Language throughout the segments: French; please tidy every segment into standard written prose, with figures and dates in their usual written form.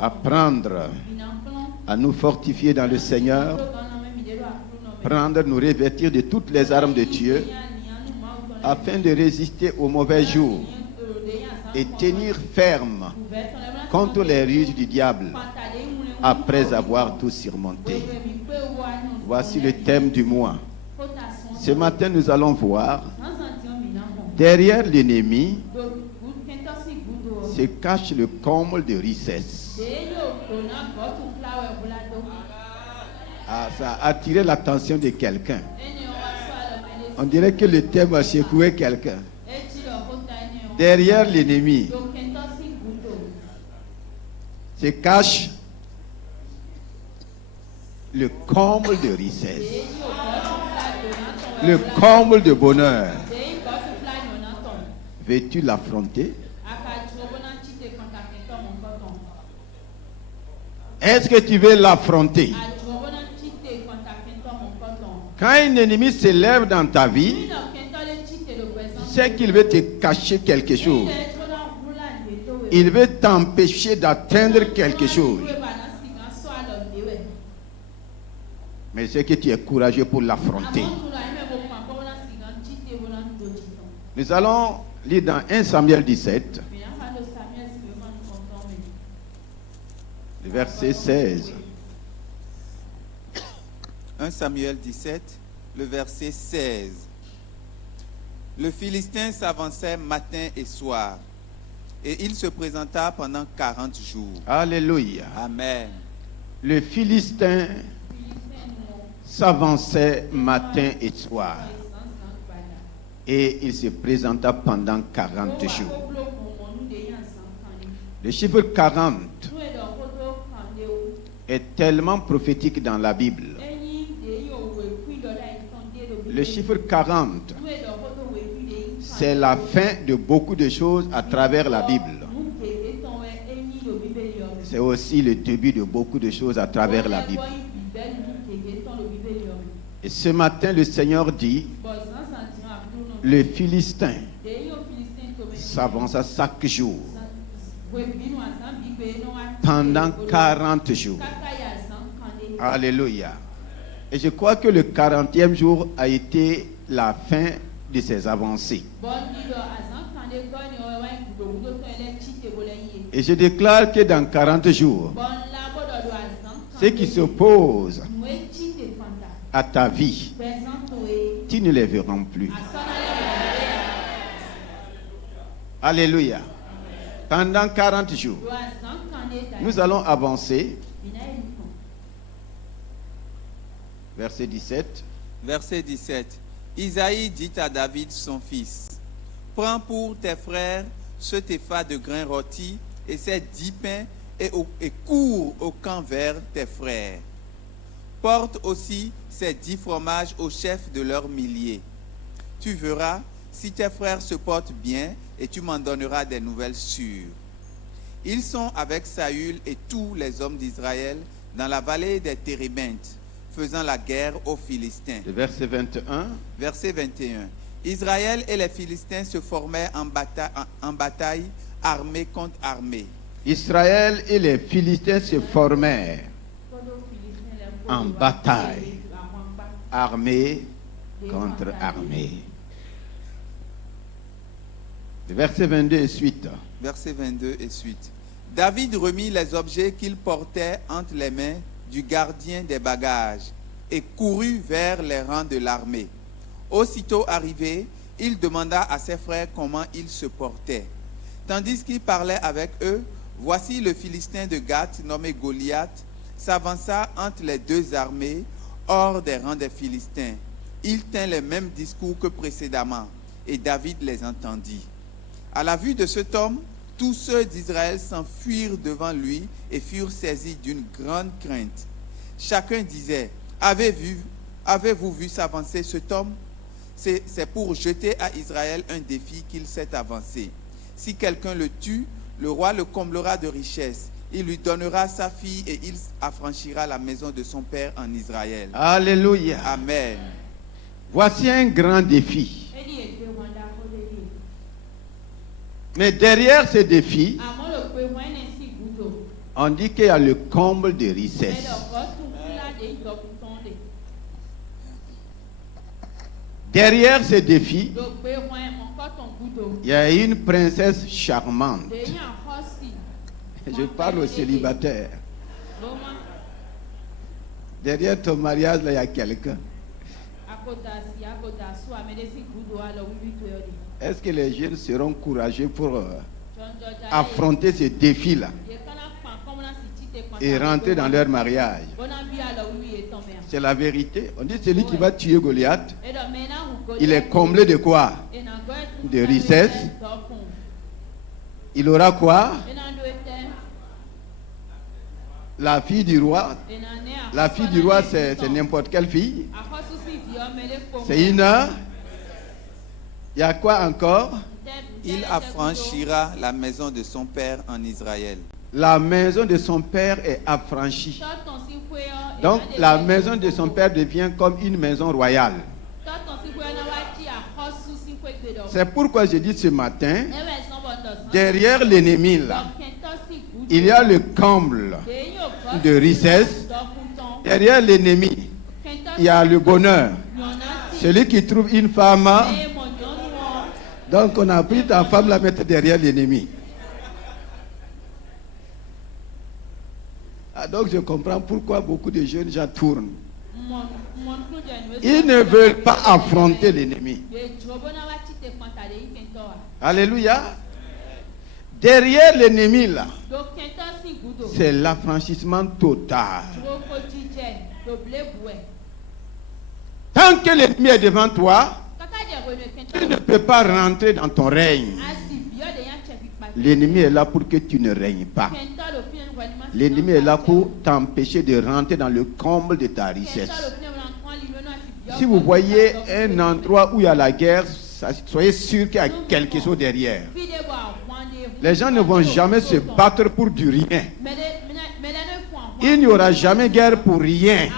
apprendre à nous fortifier dans le Seigneur, prendre, nous revêtir de toutes les armes de Dieu, afin de résister aux mauvais jours et tenir ferme contre les ruses du diable, après avoir tout surmonté. Voici le thème du mois. Ce matin, nous allons voir, derrière l'ennemi se cache le comble de richesse. Ah, ça a attiré l'attention de quelqu'un. On dirait que le thème a secoué quelqu'un. Derrière l'ennemi se cache le comble de richesse, le comble de bonheur. Veux-tu l'affronter? Est-ce que tu veux l'affronter? Quand un ennemi s'élève dans ta vie, c'est qu'il veut te cacher quelque chose. Il veut t'empêcher d'atteindre quelque chose. Mais c'est que tu es courageux pour l'affronter. Nous allons lire dans 1 Samuel 17, le verset 16. 1 Samuel 17, le verset 16. Le Philistin s'avançait matin et soir, et il se présenta pendant 40 jours. Alléluia. Amen. Le Philistin s'avançait matin et soir, et il se présenta pendant 40 jours. Le chiffre 40 est tellement prophétique dans la Bible. Le chiffre 40, c'est la fin de beaucoup de choses à travers la Bible. C'est aussi le début de beaucoup de choses à travers la Bible. Et ce matin, le Seigneur dit, le Philistin s'avance à chaque jour pendant 40 jours. Alléluia. Et je crois que le 40e jour a été la fin de ses avancées. Et je déclare que dans 40 jours, ceux qui s'opposent à ta vie, tu ne les verras plus. Alléluia. Pendant 40 jours, nous allons avancer. Verset 17. Verset 17. Isaïe dit à David son fils, prends pour tes frères ce tépha de grains rôtis et ces 10 pains et cours au camp vers tes frères. Porte aussi ces 10 fromages au chef de leurs milliers. Tu verras si tes frères se portent bien et tu m'en donneras des nouvelles sûres. Ils sont avec Saül et tous les hommes d'Israël dans la vallée des Térébintes, faisant la guerre aux Philistins. Le verset 21. Verset 21. Israël et les Philistins se formaient en bataille, armée contre armée. Israël et les Philistins se formèrent en bataille, armée contre armée. Le verset 22 et suite. Verset 22 et suite. David remit les objets qu'il portait entre les mains du gardien des bagages et courut vers les rangs de l'armée. Aussitôt arrivé, il demanda à ses frères comment ils se portaient. Tandis qu'il parlait avec eux, voici le Philistin de Gath, nommé Goliath, s'avança entre les deux armées, hors des rangs des Philistins. Il tint les mêmes discours que précédemment, et David les entendit. À la vue de cet homme, tous ceux d'Israël s'enfuirent devant lui et furent saisis d'une grande crainte. Chacun disait, avez-vous vu s'avancer cet homme? C'est pour jeter à Israël un défi qu'il s'est avancé. Si quelqu'un le tue, le roi le comblera de richesses. Il lui donnera sa fille et il affranchira la maison de son père en Israël. Alléluia. Amen. Voici un grand défi. Mais derrière ce défi, On dit qu'il y a le comble de richesse. Derrière ces défis, il y a une princesse charmante. Je parle aux célibataires. Derrière ton mariage, là, il y a quelqu'un. Est-ce que les jeunes seront courageux pour affronter ces défis-là et rentrer dans leur mariage? C'est la vérité. On dit celui qui va tuer Goliath, il est comblé de quoi? De richesse. Il aura quoi? La fille du roi. La fille du roi, c'est n'importe quelle fille. C'est une heure. Il y a quoi encore? Il affranchira la maison de son père en Israël. La maison de son père est affranchie. Donc la maison de son père devient comme une maison royale. C'est pourquoi je dis ce matin, derrière l'ennemi là, il y a le comble de richesse. Derrière l'ennemi, il y a le bonheur. Celui qui trouve une femme, donc on a pris ta femme, la mettre derrière l'ennemi. Donc je comprends pourquoi beaucoup de jeunes gens tournent. Ils ne veulent pas affronter l'ennemi. Alléluia. Derrière l'ennemi là, c'est l'affranchissement total. Tant que l'ennemi est devant toi, tu ne peux pas rentrer dans ton règne. L'ennemi est là pour que tu ne règnes pas. L'ennemi est là pour t'empêcher de rentrer dans le comble de ta richesse. Si vous voyez un endroit où il y a la guerre, soyez sûr qu'il y a quelque chose derrière. Les gens ne vont jamais se battre pour du rien. Il n'y aura jamais guerre pour rien.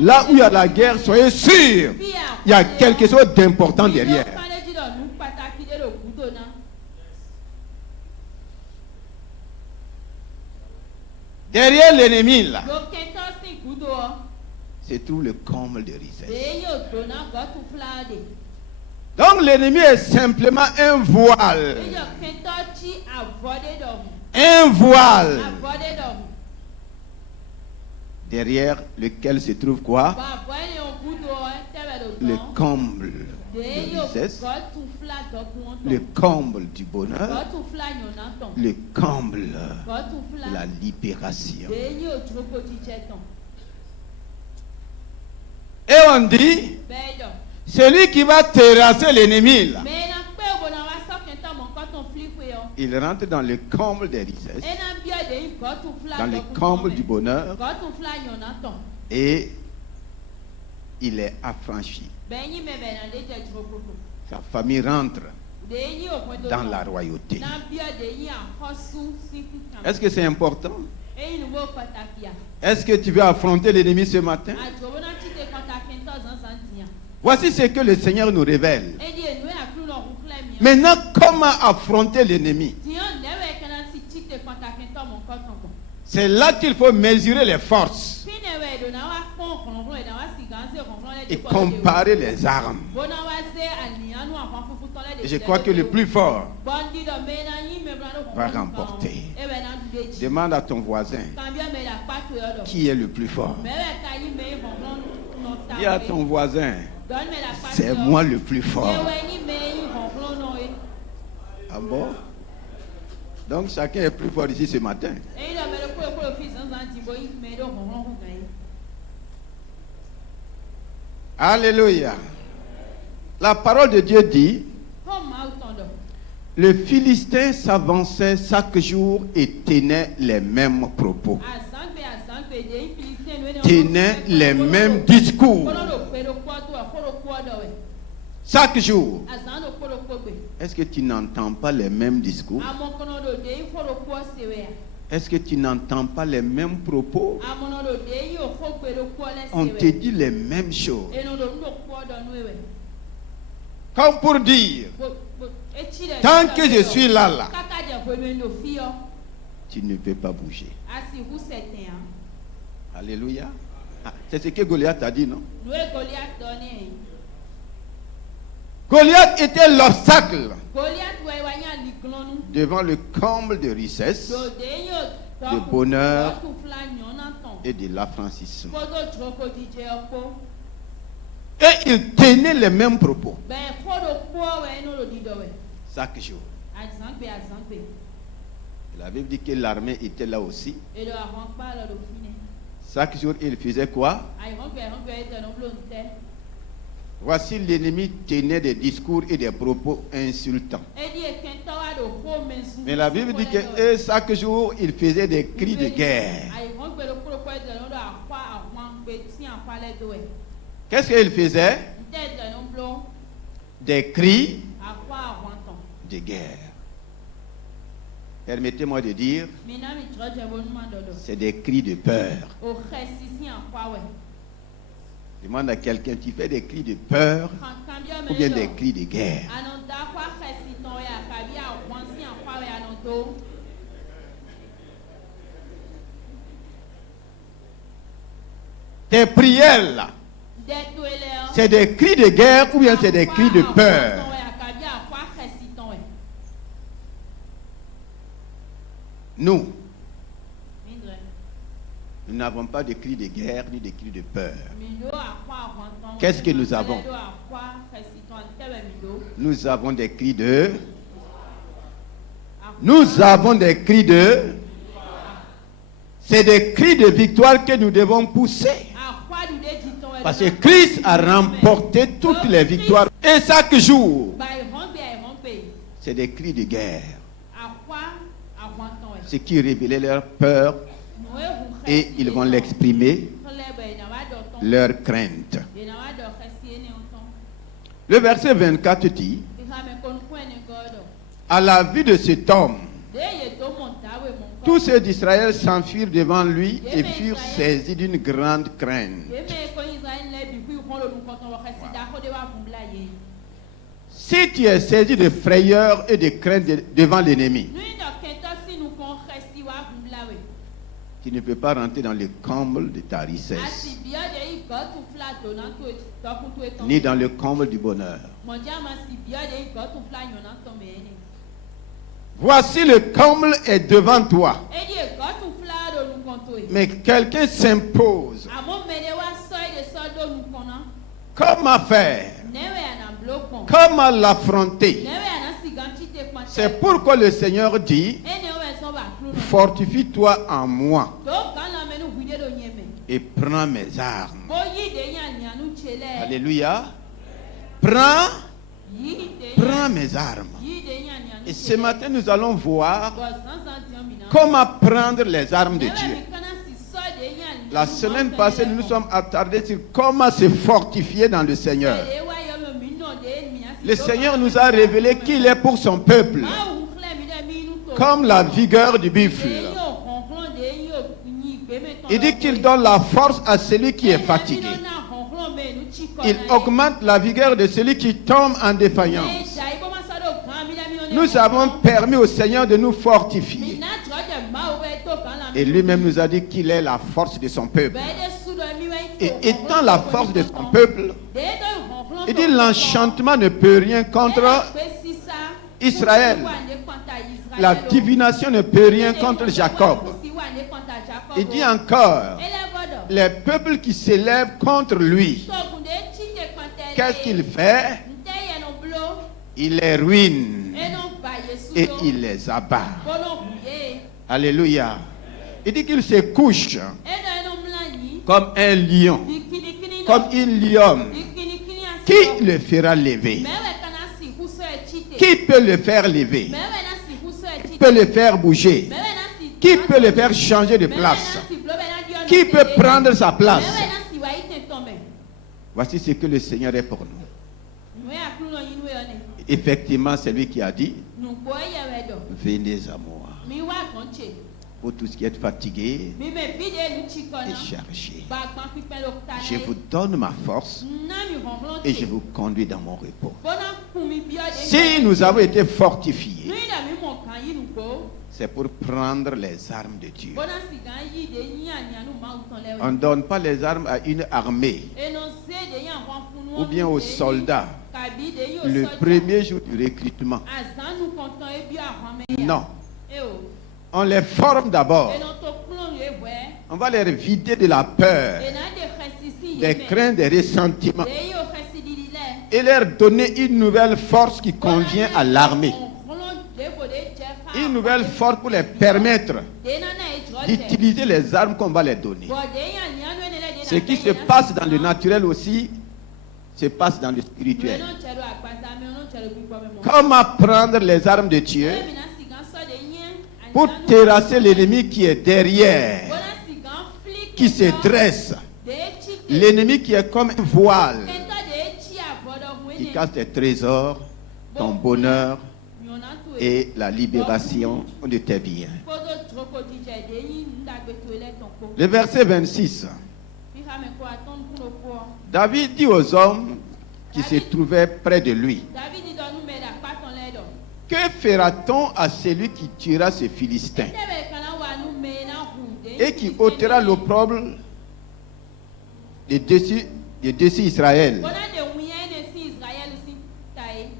Là où il y a la guerre, soyez sûr, il y a quelque chose d'important derrière. Derrière l'ennemi là, c'est tout le comble de richesse. Donc l'ennemi est simplement un voile. Un voile. Derrière lequel se trouve quoi? Le comble de richesse, le comble du bonheur, le comble de la libération. Et on dit, celui qui va terrasser l'ennemi là, il rentre dans le comble des richesses, dans le comble du bonheur, et il est affranchi. Sa famille rentre dans la royauté. Est-ce que c'est important? Est-ce que tu veux affronter l'ennemi ce matin? Voici ce que le Seigneur nous révèle. Maintenant, comment affronter l'ennemi? C'est là qu'il faut mesurer les forces et comparer les armes. Et je crois que le plus fort va remporter. Demande à ton voisin qui est le plus fort. Dis à ton voisin, c'est moi le plus fort. Ah bon? Donc chacun est plus fort ici ce matin. Alléluia. La parole de Dieu dit, le Philistin s'avançait chaque jour et tenait les mêmes propos, tenait les mêmes discours. Chaque jour. Est-ce que tu n'entends pas les mêmes discours? Est-ce que tu n'entends pas les mêmes propos? On te dit les mêmes choses. Comme pour dire, tant que je suis là, tu ne peux pas bouger. Alléluia. Ah, c'est ce que Goliath a dit, non? Goliath était l'obstacle devant le comble de richesse, de bonheur et de l'affranchissement. Et il tenait les mêmes propos chaque jour. La Bible dit que l'armée était là aussi. Chaque jour, il faisait quoi? Voici l'ennemi tenait des discours et des propos insultants. Mais la Bible dit que chaque jour, il faisait des cris de guerre. Qu'est-ce qu'il faisait? Des cris de guerre. Permettez-moi de dire, c'est des cris de peur. Demande à quelqu'un, tu fais des cris de peur ou bien des cris de guerre? Tes prières là, c'est des cris de guerre ou bien c'est des cris de peur? Nous n'avons pas de cris de guerre ni de cris de peur. Qu'est-ce que nous avons? Nous avons des cris de... Nous avons des cris de... C'est des cris de victoire que nous devons pousser. Parce que Christ a remporté toutes les victoires. Et chaque jour, c'est des cris de guerre. Ce qui révélait leur peur et ils vont l'exprimer, leur crainte. Le verset 24 dit, à la vue de cet homme, tous ceux d'Israël s'enfuirent devant lui et furent saisis d'une grande crainte. Si tu es saisi de frayeur et de crainte devant l'ennemi, tu ne peux pas rentrer dans le comble de ta richesse, ni dans le comble du bonheur. Voici le comble est devant toi. Mais quelqu'un s'impose. Comment faire? Comment l'affronter? C'est pourquoi le Seigneur dit, fortifie-toi en moi et prends mes armes. Alléluia. Prends mes armes. Et ce matin, nous allons voir comment prendre les armes de Dieu. La semaine passée, nous nous sommes attardés sur comment se fortifier dans le Seigneur. Le Seigneur nous a révélé qu'il est pour son peuple, comme la vigueur du buffle. Il dit qu'il donne la force à celui qui est fatigué. Il augmente la vigueur de celui qui tombe en défaillance. Nous avons permis au Seigneur de nous fortifier. Et lui-même nous a dit qu'il est la force de son peuple. Et étant la force de son peuple, il dit l'enchantement ne peut rien contre Israël. La divination ne peut rien contre Jacob. Il dit encore, les peuples qui s'élèvent contre lui, qu'est-ce qu'il fait? Il les ruine et il les abat. Alléluia. Il dit qu'il se couche comme un lion, comme une lionne. Qui le fera lever? Qui peut le faire lever? Qui peut le faire bouger? Qui peut le faire changer de place? Qui peut prendre sa place? Voici ce que le Seigneur est pour nous. Effectivement, c'est lui qui a dit, venez à moi. Vous tous qui êtes fatigués et chargés, je vous donne ma force et je vous conduis dans mon repos. Si nous avons été fortifiés, c'est pour prendre les armes de Dieu. On ne donne pas les armes à une armée ou bien aux soldats le premier jour du recrutement. Non. On les forme d'abord. On va les vider de la peur, des craintes, des ressentiments et leur donner une nouvelle force qui convient à l'armée. Une nouvelle force pour les permettre d'utiliser les armes qu'on va les donner. Ce qui se passe dans le naturel aussi se passe dans le spirituel. Comment prendre les armes de Dieu pour terrasser l'ennemi qui est derrière, qui se dresse, l'ennemi qui est comme un voile, qui casse tes trésors, ton bonheur et la libération de tes biens. Le verset 26. David dit aux hommes qui se trouvaient près de lui: que fera-t-on à celui qui tuera ce Philistin et qui ôtera l'opprobre de dessus Israël?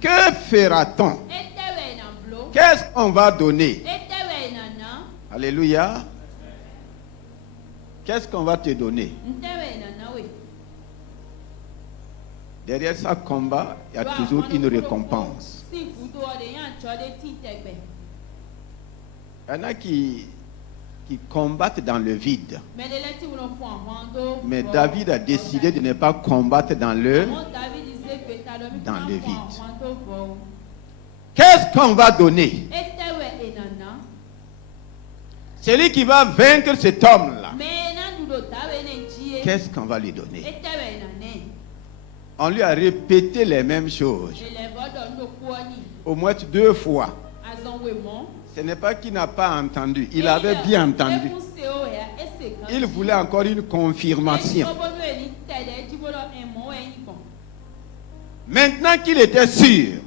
Que fera-t-on? Qu'est-ce qu'on va donner? Alléluia. Qu'est-ce qu'on va te donner? Derrière chaque combat, il y a toujours une récompense. Il y en a qui combattent dans le vide. Mais David a décidé de ne pas combattre dans le vide. Qu'est-ce qu'on va donner? Celui qui va vaincre cet homme-là, qu'est-ce qu'on va lui donner? On lui a répété les mêmes choses au moins 2 fois. Ce n'est pas qu'il n'a pas entendu, il avait bien entendu. Il voulait encore une confirmation. Maintenant qu'il était sûr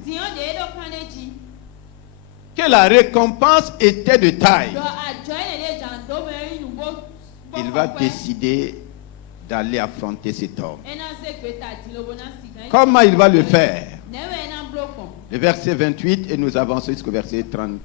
que la récompense était de taille, il va décider d'aller affronter cet homme. Comment il va le faire? Le verset 28 et nous avançons jusqu'au verset 33.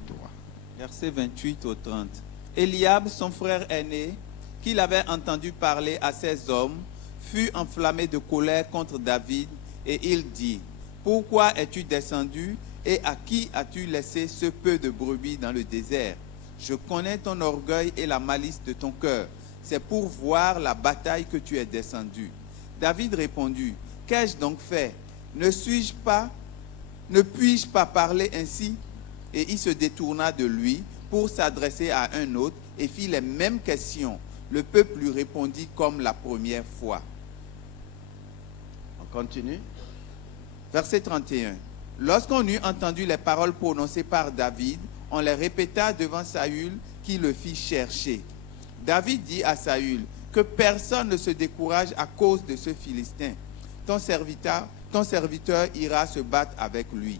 Verset 28 au 30. Eliab, son frère aîné, qu'il avait entendu parler à ces hommes, fut enflammé de colère contre David et il dit: pourquoi es-tu descendu et à qui as-tu laissé ce peu de brebis dans le désert? Je connais ton orgueil et la malice de ton cœur. C'est pour voir la bataille que tu es descendu. David répondit: qu'ai-je donc fait? Ne puis-je pas parler ainsi? Et il se détourna de lui pour s'adresser à un autre et fit les mêmes questions. Le peuple lui répondit comme la première fois. On continue. Verset 31. Lorsqu'on eut entendu les paroles prononcées par David, on les répéta devant Saül qui le fit chercher. David dit à Saül: que personne ne se décourage à cause de ce Philistin. Ton serviteur ira se battre avec lui.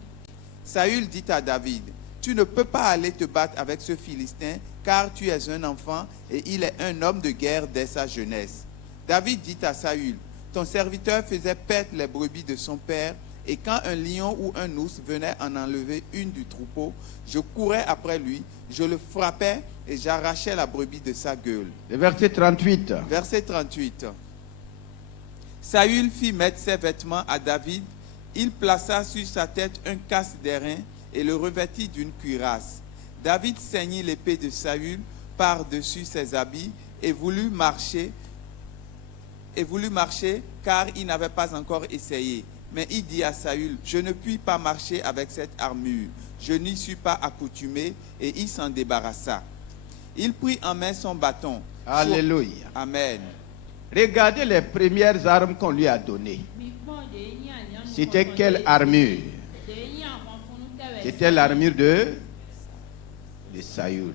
Saül dit à David: tu ne peux pas aller te battre avec ce Philistin, car tu es un enfant et il est un homme de guerre dès sa jeunesse. David dit à Saül: ton serviteur faisait paître les brebis de son père, et quand un lion ou un ours venait en enlever une du troupeau, je courais après lui, je le frappais et j'arrachais la brebis de sa gueule. Le verset 38. Verset 38. Saül fit mettre ses vêtements à David. Il plaça sur sa tête un casque d'airain et le revêtit d'une cuirasse. David ceignit l'épée de Saül par-dessus ses habits et voulut marcher car il n'avait pas encore essayé. Mais il dit à Saül: je ne puis pas marcher avec cette armure. Je n'y suis pas accoutumé, et il s'en débarrassa. Il prit en main son bâton. Alléluia. Amen. Regardez les premières armes qu'on lui a données. C'était quelle armure? C'était l'armure de Saül.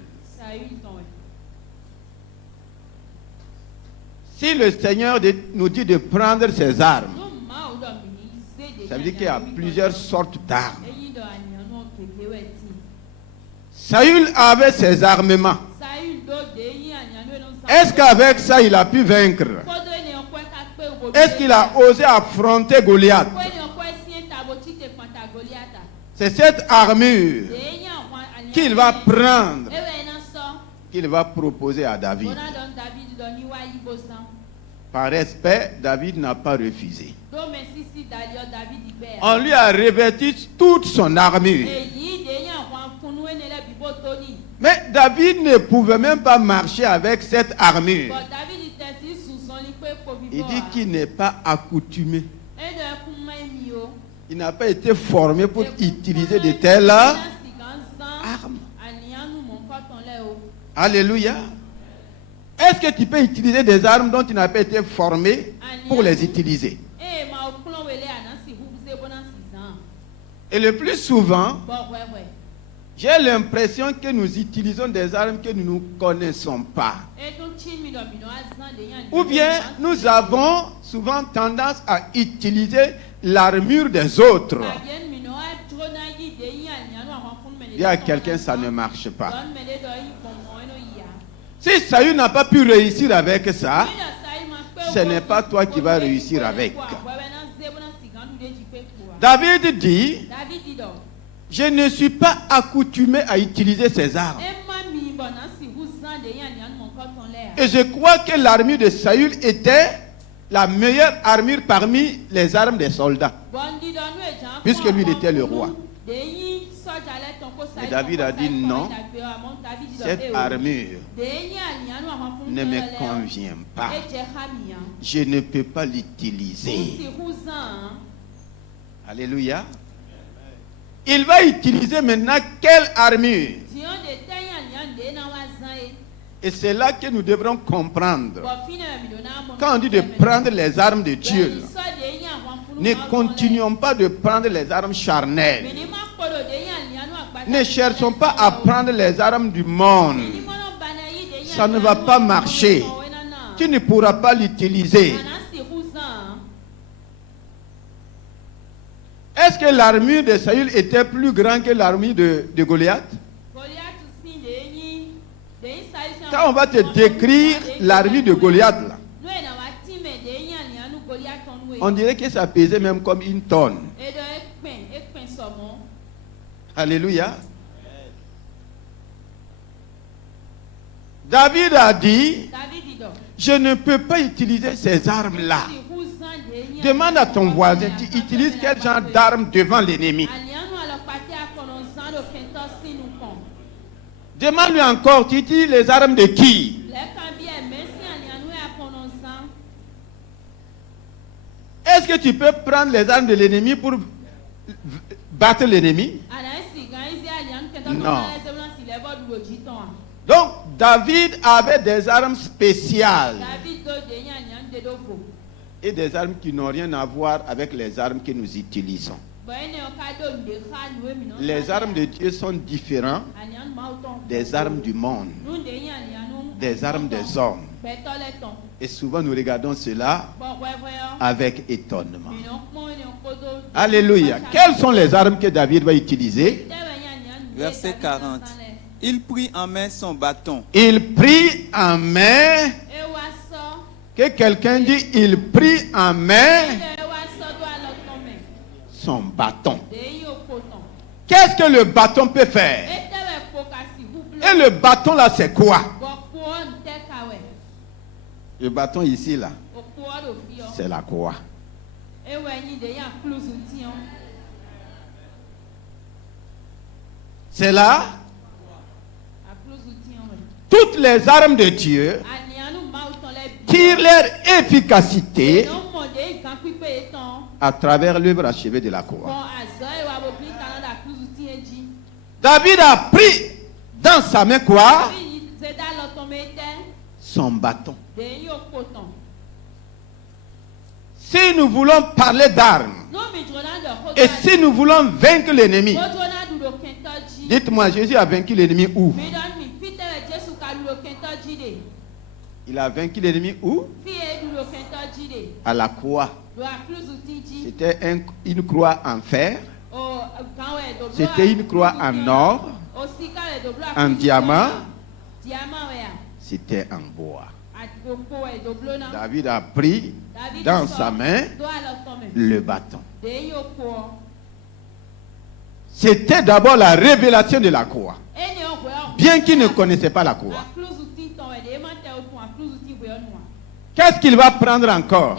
Si le Seigneur nous dit de prendre ses armes, ça veut dire qu'il y a plusieurs sortes d'armes. Saül avait ses armements. Est-ce qu'avec ça, il a pu vaincre? Est-ce qu'il a osé affronter Goliath? C'est cette armure qu'il va prendre, qu'il va proposer à David. Par respect, David n'a pas refusé. On lui a revêtu toute son armure. Mais David ne pouvait même pas marcher avec cette armure. Il dit qu'il n'est pas accoutumé. Il n'a pas été formé pour utiliser de telles armes. Alléluia. Est-ce que tu peux utiliser des armes dont tu n'as pas été formé pour les utiliser? Et le plus souvent, j'ai l'impression que nous utilisons des armes que nous ne connaissons pas. Ou bien nous avons souvent tendance à utiliser l'armure des autres. Il y a quelqu'un, ça ne marche pas. Si Saül n'a pas pu réussir avec ça, ce n'est pas toi qui vas réussir avec. David dit, je ne suis pas accoutumé à utiliser ces armes. Et je crois que l'armure de Saül était la meilleure armure parmi les armes des soldats, puisque lui il était le roi. Et David a dit non, cette armure ne me convient pas. Je ne peux pas l'utiliser. Alléluia. Il va utiliser maintenant quelle armure? Et c'est là que nous devrons comprendre. Quand on dit de prendre les armes de Dieu, ne continuons pas de prendre les armes charnelles. Ne cherchons pas à prendre les armes du monde. Ça ne va pas marcher. Tu ne pourras pas l'utiliser. Est-ce que l'armure de Saül était plus grande que l'armure de Goliath? Quand on va te décrire l'armure de Goliath, là, on dirait que ça pesait même comme une tonne. Alléluia. David a dit, je ne peux pas utiliser ces armes-là. Demande à ton voisin, tu utilises quel genre d'armes devant l'ennemi? Demande-lui encore, tu utilises les armes de qui? Est-ce que tu peux prendre les armes de l'ennemi pour battre l'ennemi? Non. Donc, David avait des armes spéciales. Et des armes qui n'ont rien à voir avec les armes que nous utilisons. Les armes de Dieu sont différentes des armes du monde, des armes des hommes. Et souvent nous regardons cela avec étonnement. Alléluia. Quelles sont les armes que David va utiliser? Verset 40. Il prit en main son bâton. Il prit en main. Que quelqu'un dit, il prit en main son bâton. Qu'est-ce que le bâton peut faire? Et le bâton là, c'est quoi? Le bâton ici là, c'est la croix. C'est là. Toutes les armes de Dieu tirent leur efficacité à travers l'œuvre achevée de la croix. David a pris dans sa main quoi? Son bâton. Si nous voulons parler d'armes et si nous voulons vaincre l'ennemi, dites-moi, Jésus a vaincu l'ennemi où? Il a vaincu l'ennemi où? À la croix. C'était une croix en fer. C'était une croix en or. En diamant, c'était en bois. David a pris dans sa main le bâton. C'était d'abord la révélation de la croix. Bien qu'il ne connaissait pas la croix. Qu'est-ce qu'il va prendre encore?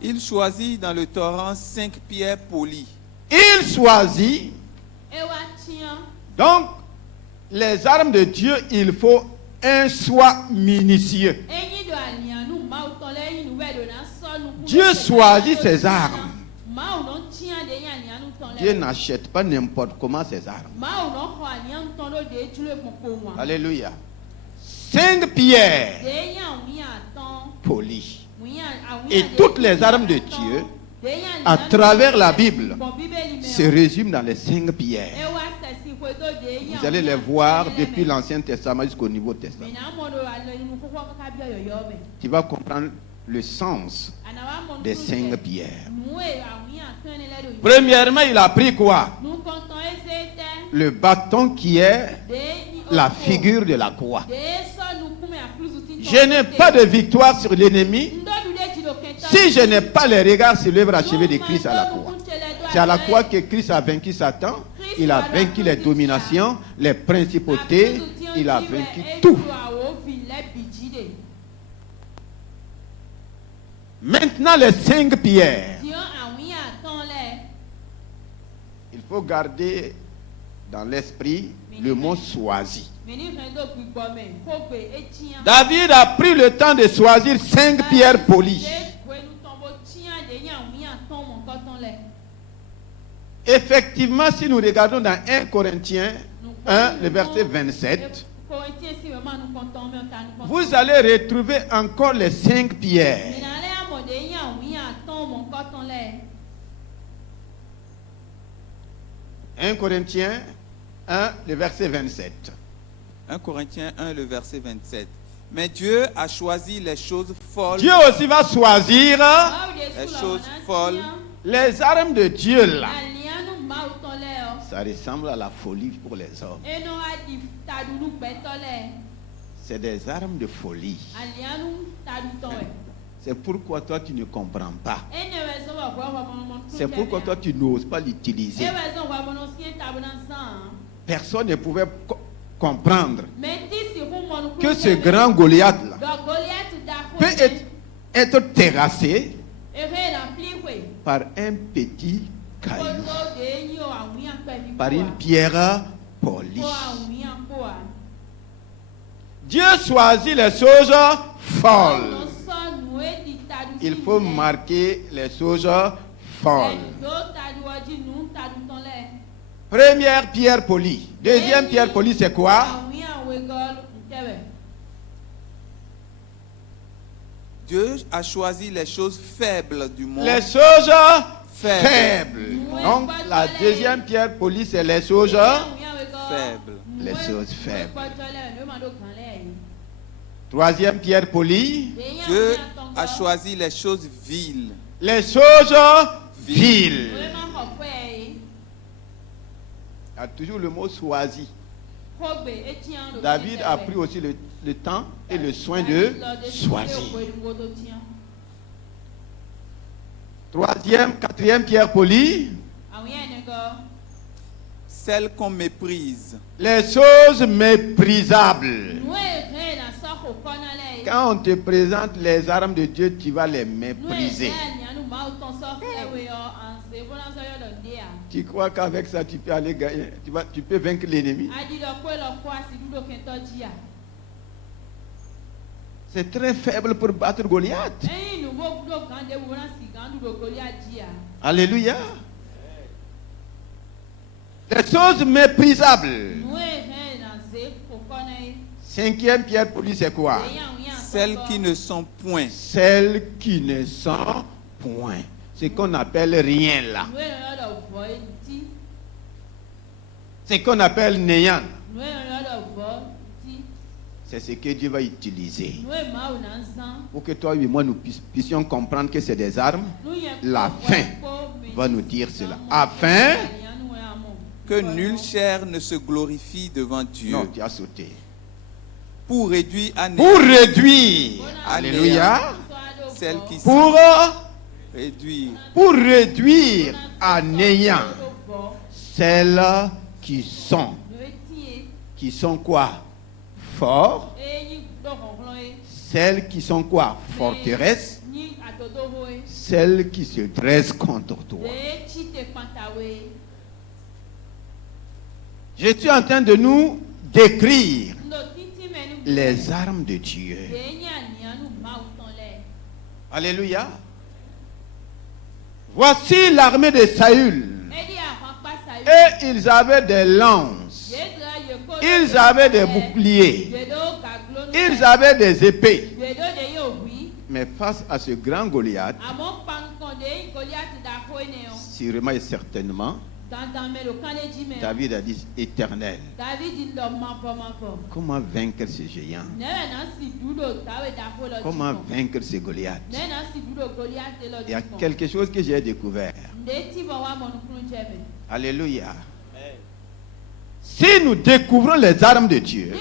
Il choisit dans le torrent 5 pierres polies. Il choisit. Donc, les armes de Dieu, il faut un choix minutieux. Dieu choisit ses armes. Dieu n'achète pas n'importe comment ses armes. Alléluia. 5 pierres polies. Et toutes les armes de Dieu, à travers la Bible, se résument dans les 5 pierres. Vous allez les voir depuis l'Ancien Testament jusqu'au Nouveau Testament. Tu vas comprendre le sens des 5 pierres. Premièrement, il a pris quoi? Le bâton qui est la figure de la croix. Je n'ai pas de victoire sur l'ennemi si je n'ai pas les regards sur l'œuvre achevée de Christ à la croix. C'est à la croix que Christ a vaincu Satan. Il a vaincu les dominations, les principautés. Il a vaincu tout. Maintenant, les 5 pierres. Il faut garder dans l'esprit le mot choisi. David a pris le temps de choisir 5 pierres polies. Effectivement, si nous regardons dans 1 Corinthiens 1, le verset 27, vous allez retrouver encore les 5 pierres. 1 Corinthiens 1, le verset 27. 1 Corinthiens 1, le verset 27. Mais Dieu a choisi les choses folles. Dieu aussi va choisir les choses folles. Les armes de Dieu là. Ça ressemble à la folie pour les hommes. C'est des armes de folie. C'est pourquoi toi tu ne comprends pas. C'est pourquoi toi tu n'oses pas l'utiliser. Personne ne pouvait comprendre que ce grand Goliath là peut être terrassé par un petit caillou, par une pierre polie. Dieu choisit les choses folles. Il faut marquer les choses folles. Première pierre polie. Deuxième pierre polie, c'est quoi? Dieu a choisi les choses faibles du monde. Les choses faibles. Donc, la deuxième pierre polie, c'est les choses faibles. Les choses faibles. Troisième pierre polie. Dieu a choisi les choses viles. Les choses viles. Il y a toujours le mot choisi. David a pris aussi le temps et le soin de choisir. Quatrième pierre polie. Celles qu'on méprise. Les choses méprisables. Quand on te présente les armes de Dieu, tu vas les mépriser. Tu crois qu'avec ça, tu peux aller gagner, tu peux vaincre l'ennemi? C'est très faible pour battre Goliath. Alléluia. Les choses méprisables. Cinquième pierre polie, c'est quoi? Celles qui ne sont point. Celles qui ne sont point. Ce qu'on appelle rien là. Ce qu'on appelle néant. C'est ce que Dieu va utiliser. Pour que toi et moi nous puissions comprendre que c'est des armes. La fin va nous dire cela. Afin Que nulle chair ne se glorifie devant Dieu. Non, tu as sauté. Pour réduire à Pour réduire. Alléluia. Celles qui Pour réduire. Pour réduire à néant celles qui sont. Qui sont quoi? Forts. Celles qui sont quoi? Forteresses. Celles qui se dressent contre toi. Je suis en train de nous décrire les armes de Dieu. Alléluia. Voici l'armée de Saül. Et ils avaient des lances. Ils avaient des boucliers. Ils avaient des épées. Mais face à ce grand Goliath, sûrement et certainement, David a dit éternel. Comment vaincre ce géant? Comment vaincre ce Goliath? Il y a quelque chose que j'ai découvert. Alléluia. Si nous découvrons les armes de Dieu,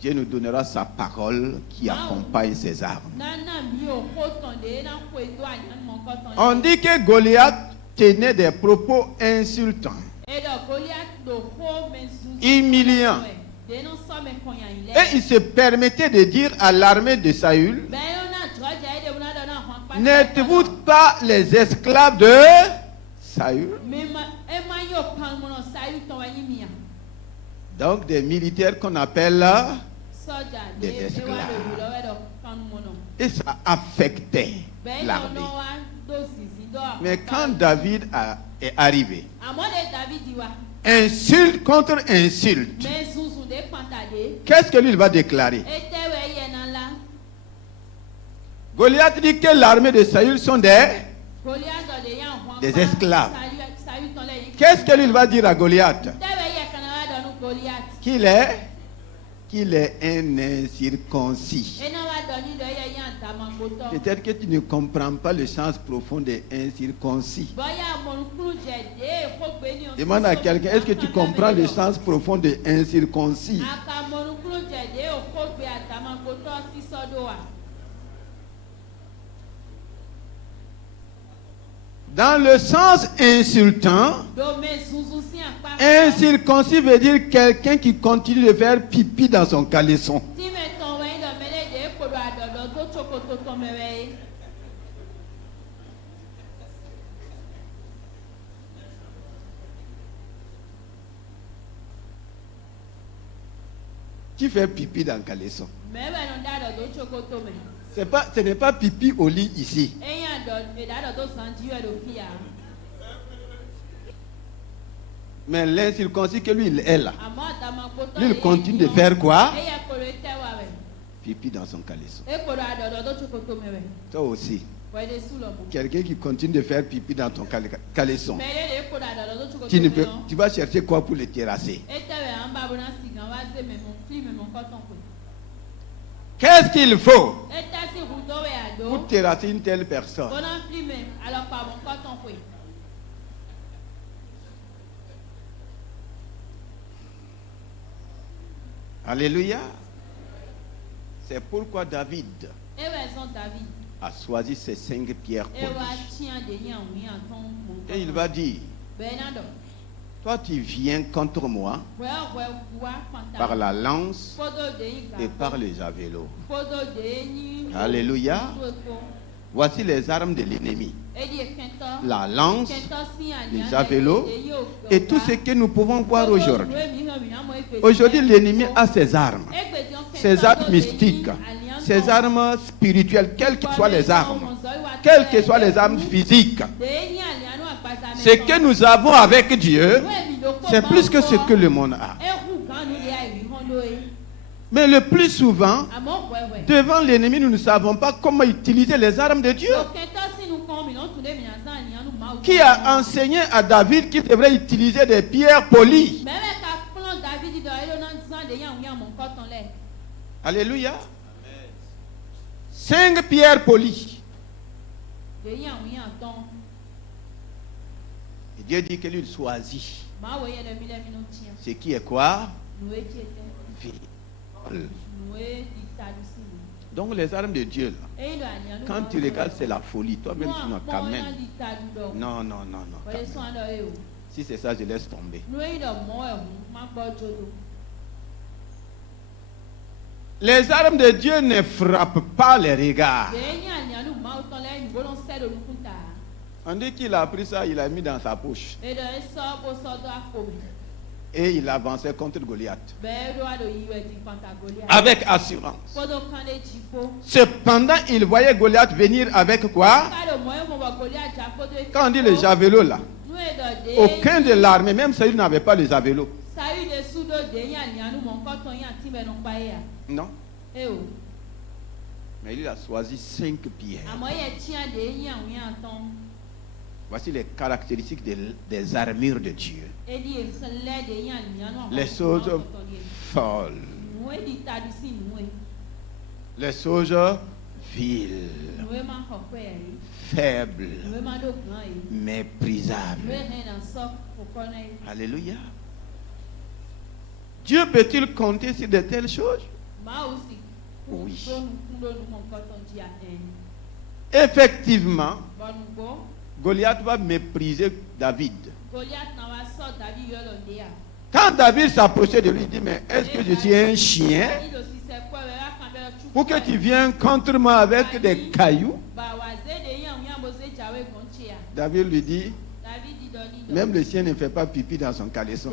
Dieu nous donnera sa parole qui accompagne ses armes. On dit que Goliath tenait des propos insultants, humiliants. Et il se permettait de dire à l'armée de Saül, n'êtes-vous pas les esclaves de Saül? Donc des militaires qu'on appelle des esclaves. Et ça affectait l'armée. Mais quand David est arrivé, insulte contre insulte, qu'est-ce que lui va déclarer? Goliath dit que l'armée de Saül sont des esclaves. Qu'est-ce que lui va dire à Goliath? Qu'il est un incirconcis. Peut-être que tu ne comprends pas le sens profond de incirconcis. Demande à quelqu'un, est-ce que tu comprends le sens profond de incirconcis? Dans le sens insultant, incirconcis veut dire quelqu'un qui continue de faire pipi dans son caleçon. Qui fait pipi dans le caleçon? Ce n'est pas pipi au lit ici. Mais l'incirconcis que lui, il est là. Lui, il continue de faire quoi? Pipi dans son caleçon. Toi aussi. Quelqu'un qui continue de faire pipi dans ton caleçon. Tu vas chercher quoi pour le terrasser? Qu'est-ce qu'il faut pour terrasser une telle personne? Alléluia. C'est pourquoi David a choisi ces 5 pierres polies. Et il va dire, toi tu viens contre moi par la lance et par les javelots. Alléluia. Voici les armes de l'ennemi. La lance, les javelots et tout ce que nous pouvons voir aujourd'hui. Aujourd'hui, l'ennemi a ses armes mystiques, ses armes spirituelles, quelles que soient les armes, quelles que soient les armes physiques. Ce que nous avons avec Dieu, c'est plus que ce que le monde a. Mais le plus souvent, devant l'ennemi, nous ne savons pas comment utiliser les armes de Dieu. Qui a enseigné à David qu'il devrait utiliser des pierres polies? Alléluia. 5 pierres polies. Dieu dit que lui choisit. Ce qui est quoi? Viol. Donc les armes de Dieu, là, quand tu regardes, c'est la folie. Toi-même, tu n'as qu'à même. Non. Si c'est ça, je laisse tomber. Les armes de Dieu ne frappent pas les regards. On dit qu'il a pris ça, il a mis dans sa poche. Et il avançait contre Goliath. Avec assurance. Cependant, il voyait Goliath venir avec quoi? Quand on dit le javelot là, aucun de l'armée, même Saül n'avait pas le javelot. Non. Mais il a choisi 5 pierres. Voici les caractéristiques des armures de Dieu. Les choses folles. Les choses viles. Faibles. Méprisables. Alléluia. Dieu peut-il compter sur de telles choses? Oui. Effectivement, Goliath va mépriser David. Quand David s'approchait de lui, il dit, mais est-ce que je suis un chien pour que tu viennes contre moi avec des cailloux? David lui dit, même le chien ne fait pas pipi dans son caleçon.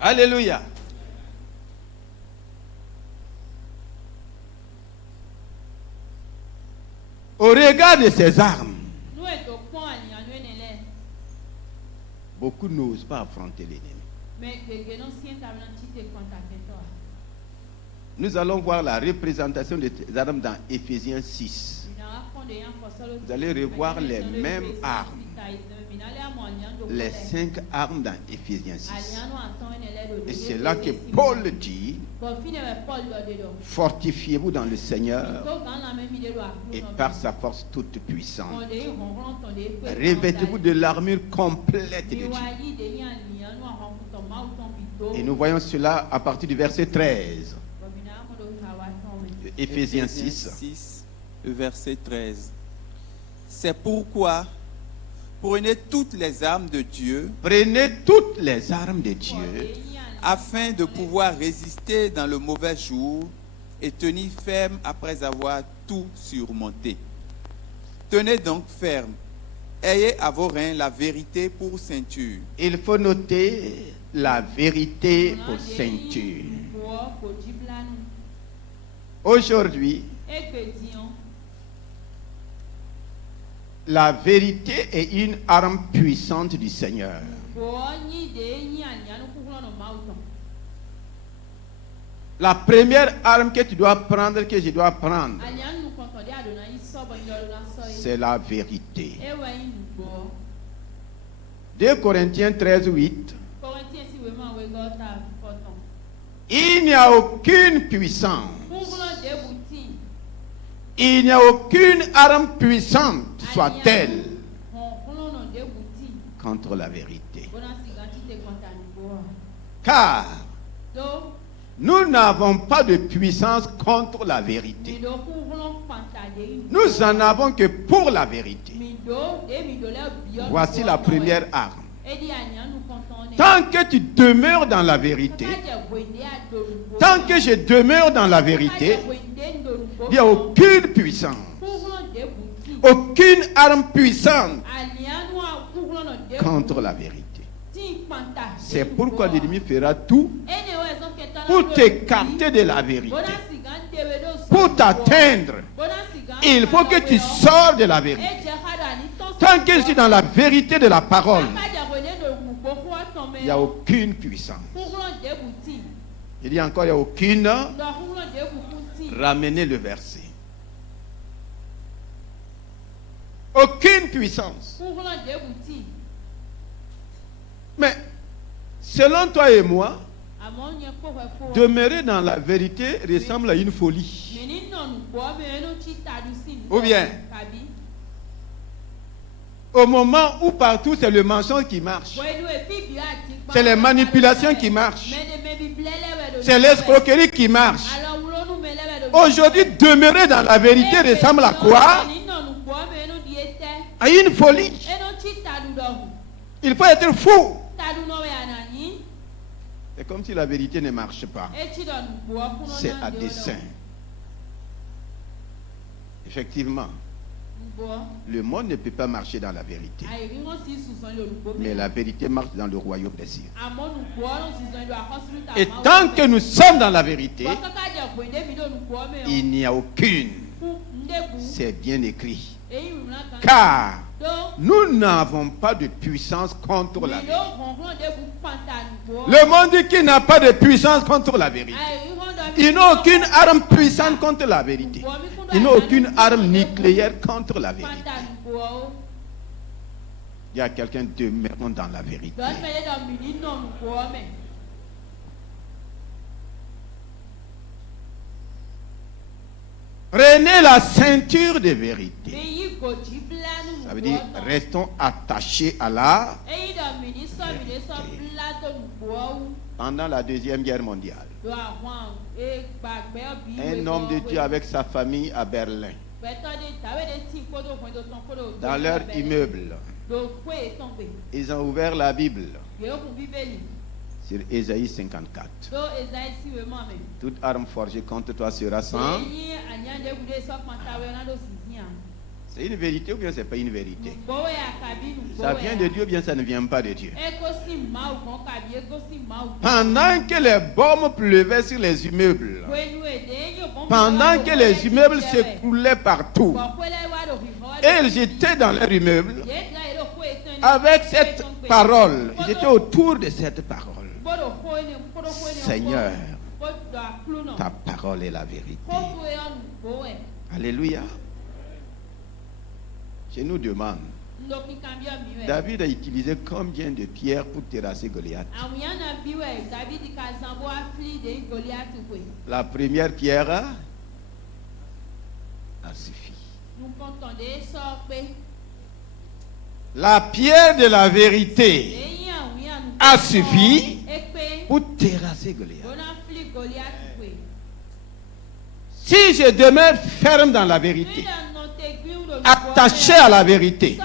Alléluia. Au regard de ces armes, beaucoup n'osent pas affronter l'ennemi. Nous allons voir la représentation des armes dans Éphésiens 6. Vous allez revoir les mêmes armes. Les 5 armes dans Éphésiens 6. Et c'est là que Paul dit, fortifiez-vous dans le Seigneur et par sa force toute puissante. Revêtez-vous de l'armure complète de Dieu. Et nous voyons cela à partir du verset 13. Éphésiens 6, verset 13. C'est pourquoi prenez toutes les armes de Dieu. Prenez toutes les armes de Dieu. Afin de pouvoir résister dans le mauvais jour et tenir ferme après avoir tout surmonté. Tenez donc ferme. Ayez à vos reins la vérité pour ceinture. Il faut noter la vérité pour ceinture. Aujourd'hui, la vérité est une arme puissante du Seigneur. La première arme que tu dois prendre, que je dois prendre, c'est la vérité. 2 Corinthiens 13, 8. Il n'y a aucune puissance. Il n'y a aucune arme puissante, soit-elle, contre la vérité. Car nous n'avons pas de puissance contre la vérité. Nous en avons que pour la vérité. Voici la première arme. Tant que tu demeures dans la vérité, tant que je demeure dans la vérité, il n'y a aucune puissance, aucune arme puissante contre la vérité. C'est pourquoi l'ennemi fera tout pour t'écarter de la vérité, pour t'atteindre. Il faut que tu sors de la vérité. Tant que je suis dans la vérité de la parole, il n'y a aucune puissance. Il dit encore, il n'y a aucune. Ramenez le verset. Aucune puissance. Mais, selon toi et moi, demeurer dans la vérité ressemble à une folie. Ou bien, au moment où partout c'est le mensonge qui marche, c'est les manipulations qui marchent, c'est l'escroquerie qui marche. Aujourd'hui, demeurer dans la vérité ressemble à quoi? À une folie. Il faut être fou. C'est comme si la vérité ne marche pas. C'est à dessein. Effectivement, le monde ne peut pas marcher dans la vérité. Mais la vérité marche dans le royaume des cieux. Et tant que nous sommes dans la vérité, il n'y a aucune. C'est bien écrit. Car nous n'avons pas de puissance contre la vérité. Le monde dit qu'il n'a pas de puissance contre la vérité. Il n'a aucune arme puissante contre la vérité. Il n'a aucune arme nucléaire contre la vérité. Il y a quelqu'un demeurant dans la vérité. Prenez la ceinture de vérité. Ça veut dire, restons attachés à la vérité. Pendant la Deuxième Guerre mondiale, un homme de Dieu avec sa famille à Berlin, dans leur immeuble, ils ont ouvert la Bible sur Ésaïe 54. Toute arme forgée contre toi sera sans. C'est une vérité ou bien c'est pas une vérité? Ça vient de Dieu ou bien ça ne vient pas de Dieu? Pendant que les bombes pleuvaient sur les immeubles, pendant que les immeubles s'écroulaient partout, et ils étaient dans leur immeuble avec cette parole, ils étaient autour de cette parole. Seigneur, ta parole est la vérité. Alléluia. Je nous demande, David a utilisé combien de pierres pour terrasser Goliath? La première pierre a suffi. La pierre de la vérité a suffi pour terrasser Goliath. Si je demeure ferme dans la vérité, attaché à la vérité,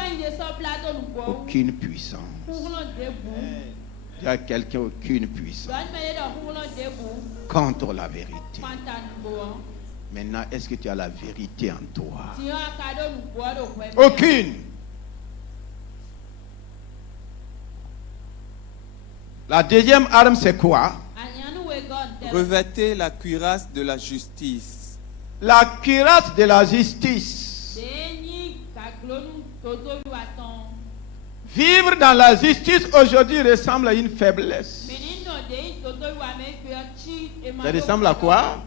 aucune puissance. Il y a quelqu'un, aucune puissance contre la vérité. Maintenant, est-ce que tu as la vérité en toi? Aucune. La deuxième arme, c'est quoi? Revêtez la cuirasse de la justice. La cuirasse de la justice. Vivre dans la justice aujourd'hui ressemble à une faiblesse. Ça ressemble à quoi?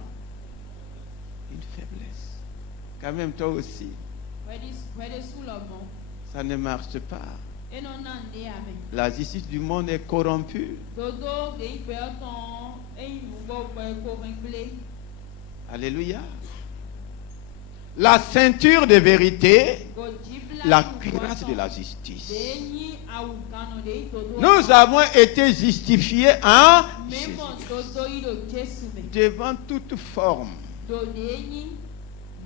Une faiblesse. Quand même toi aussi. Ça ne marche pas. La justice du monde est corrompue. Alléluia. La ceinture de vérité, la cuirasse de la justice. Nous avons été justifiés en Jésus-Christ devant toute forme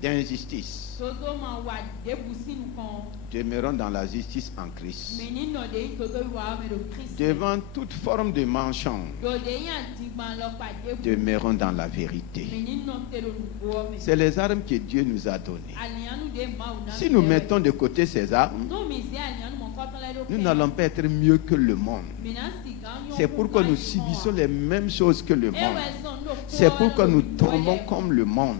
d'injustice. Demeurons dans la justice en Christ. Devant toute forme de mensonge, demeurons dans la vérité. C'est les armes que Dieu nous a données. Si nous mettons de côté ces armes, nous n'allons pas être mieux que le monde. C'est pourquoi nous subissons les mêmes choses que le monde. C'est pourquoi nous tombons comme le monde.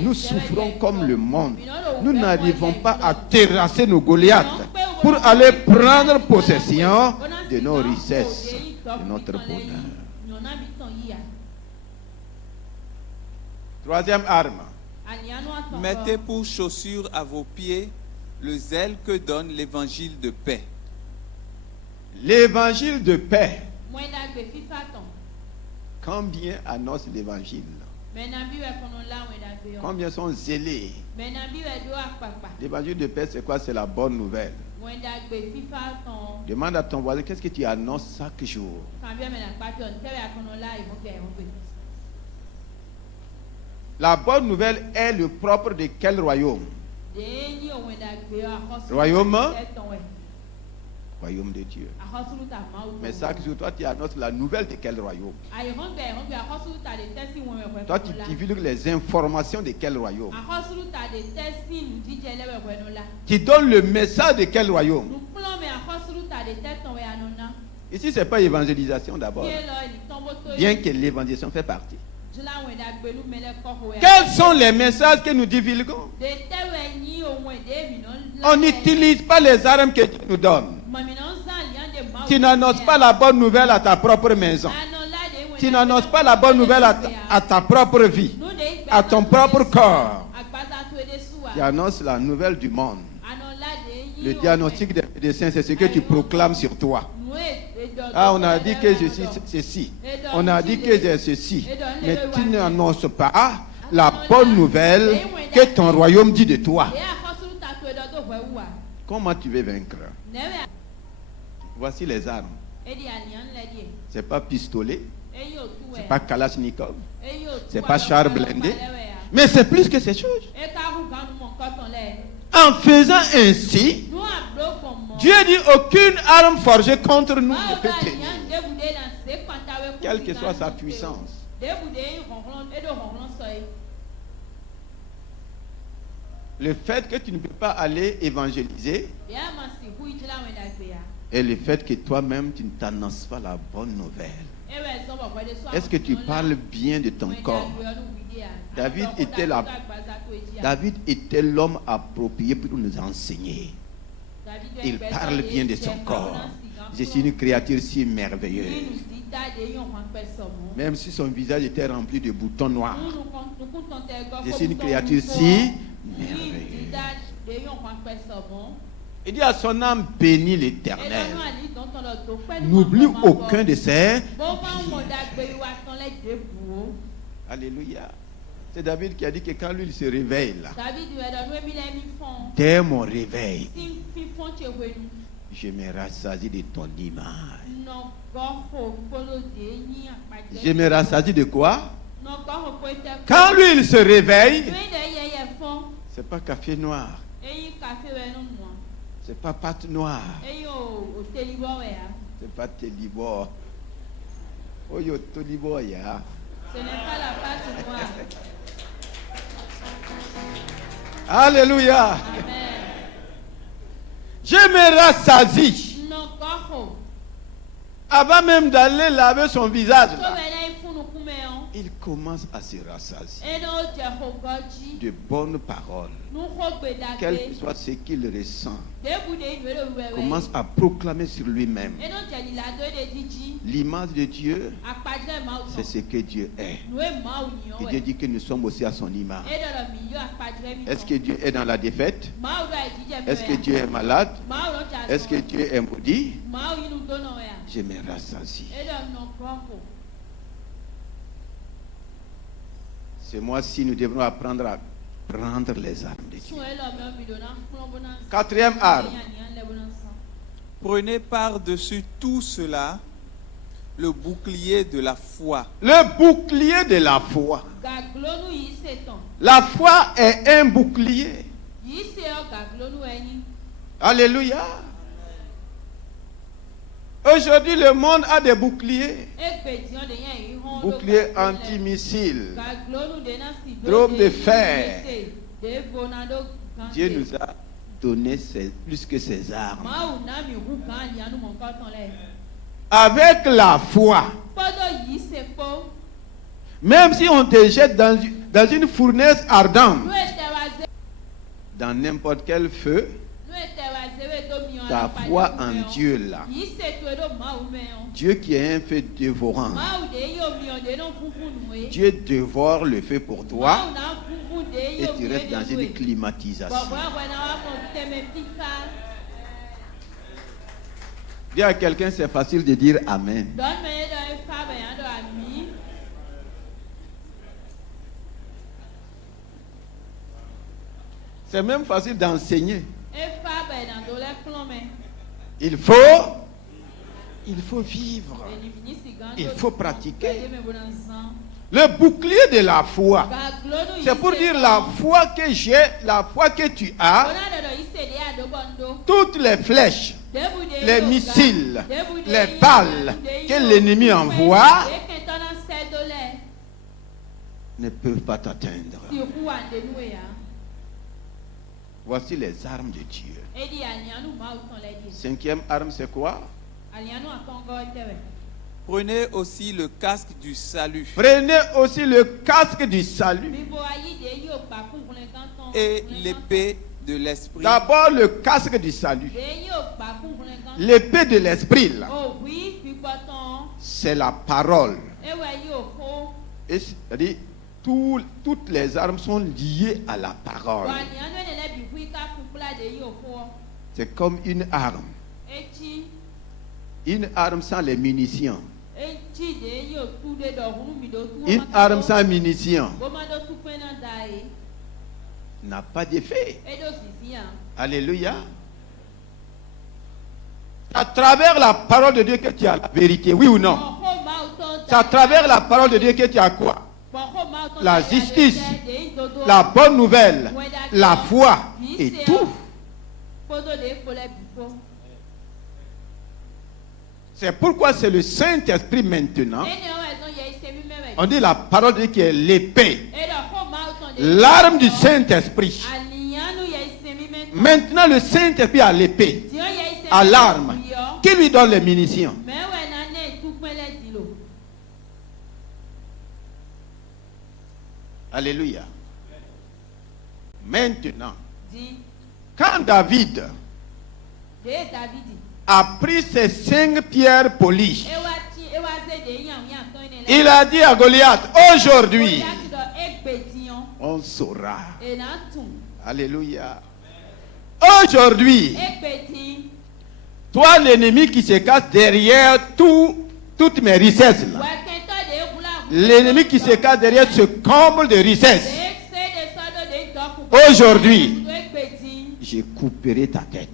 Nous souffrons comme le monde. Nous n'arrivons pas à terrasser nos Goliaths pour aller prendre possession de nos richesses, de notre bonheur. Troisième arme. Mettez pour chaussure à vos pieds le zèle que donne l'évangile de paix. L'évangile de paix. Combien annonce l'évangile? Combien sont zélés? L'évangile de paix, c'est quoi? C'est la bonne nouvelle. Demande à ton voisin, qu'est-ce que tu annonces chaque jour? La bonne nouvelle est le propre de quel royaume? Royaume? Royaume de Dieu. Mais chaque jour, toi, tu annonces la nouvelle de quel royaume? Toi, tu divulgues les informations de quel royaume? Tu donnes le message de quel royaume? Ici, ce n'est pas évangélisation d'abord, bien que l'évangélisation fait partie. Quels sont les messages que nous divulguons? On n'utilise pas les armes que Dieu nous donne. Tu n'annonces pas la bonne nouvelle à ta propre maison. Tu n'annonces pas la bonne nouvelle à ta propre vie, à ton propre corps. Tu annonces la nouvelle du monde. Le diagnostic des médecins, c'est ce que tu proclames sur toi. Ah, on a dit que je suis ceci. On a dit que j'ai ceci. Mais tu n'annonces pas la bonne nouvelle que ton royaume dit de toi. Comment tu veux vaincre? Voici les armes. C'est pas pistolet. C'est pas Kalachnikov. C'est pas char blindé. Mais c'est plus que ces choses. En faisant ainsi, Dieu dit aucune arme forgée contre nous ne peut tenir, quelle que soit sa puissance. Le fait que tu ne peux pas aller évangéliser et le fait que toi-même tu ne t'annonces pas la bonne nouvelle. Est-ce que tu parles bien de ton corps? David était l'homme approprié pour nous enseigner. Il parle bien de son corps. Je suis une créature si merveilleuse. Même si son visage était rempli de boutons noirs. Je suis une créature si merveilleuse. Il dit à son âme, bénis l'Éternel. N'oublie aucun de ses bienfaits. Alléluia. C'est David qui a dit que quand lui il se réveille là, dès mon réveil, je me rassasie de ton image. Je me rassasie de quoi? Quand lui il se réveille, c'est pas café noir. C'est pas pâte noire. C'est pas télibor. Oh yo télibor ya. Ce n'est pas la pâte noire. Alléluia. Amen. Je me rassasie. Avant même d'aller laver son visage là, il commence à se rassasier de bonnes paroles. Quel que soit ce qu'il ressent, commence à proclamer sur lui-même. L'image de Dieu, c'est ce que Dieu est. Et Dieu dit que nous sommes aussi à son image. Est-ce que Dieu est dans la défaite? Est-ce que Dieu est malade? Est-ce que Dieu est maudit? Je me rassasie. Ce mois-ci, nous devrons apprendre à prendre les armes de Dieu. Quatrième arme. Prenez par-dessus tout cela le bouclier de la foi. Le bouclier de la foi. La foi est un bouclier. Alléluia. Aujourd'hui, le monde a des boucliers. Boucliers anti-missiles. Drôme de fer. Dieu nous a donné plus que ces armes. Avec la foi, même si on te jette dans une fournaise ardente, dans n'importe quel feu, ta foi en Dieu là, Dieu qui est un feu dévorant, Dieu dévore le feu pour toi et tu restes dans une climatisation. Dis à quelqu'un, c'est facile de dire Amen. C'est même facile d'enseigner. Et fa ben dans do le plombe. Il faut vivre. Il faut pratiquer. Le bouclier de la foi. C'est pour dire la foi que j'ai, la foi que tu as. Toutes les flèches, les missiles, les balles que l'ennemi envoie ne peuvent pas t'atteindre. Voici les armes de Dieu. Cinquième arme, c'est quoi? Prenez aussi le casque du salut. Prenez aussi le casque du salut. Et l'épée de l'esprit. D'abord le casque du salut. L'épée de l'esprit, là, c'est la parole. Et c'est-à-dire, toutes les armes sont liées à la parole. C'est comme une arme. Une arme sans les munitions. Une arme sans munitions n'a pas d'effet. Alléluia. C'est à travers la parole de Dieu que tu as la vérité, oui ou non? C'est à travers la parole de Dieu que tu as quoi? La justice, la bonne nouvelle, la foi et tout. C'est pourquoi c'est le Saint-Esprit maintenant. On dit la parole de Dieu qui est l'épée, l'arme du Saint-Esprit. Maintenant le Saint-Esprit a l'épée, a l'arme. Qui lui donne les munitions? Alléluia. Maintenant, quand David a pris ses 5 pierres polies, il a dit à Goliath, aujourd'hui, on saura. Alléluia. Aujourd'hui, toi l'ennemi qui se cache derrière toutes mes richesses là, l'ennemi qui se cache derrière ce comble de richesses, aujourd'hui, je couperai ta tête.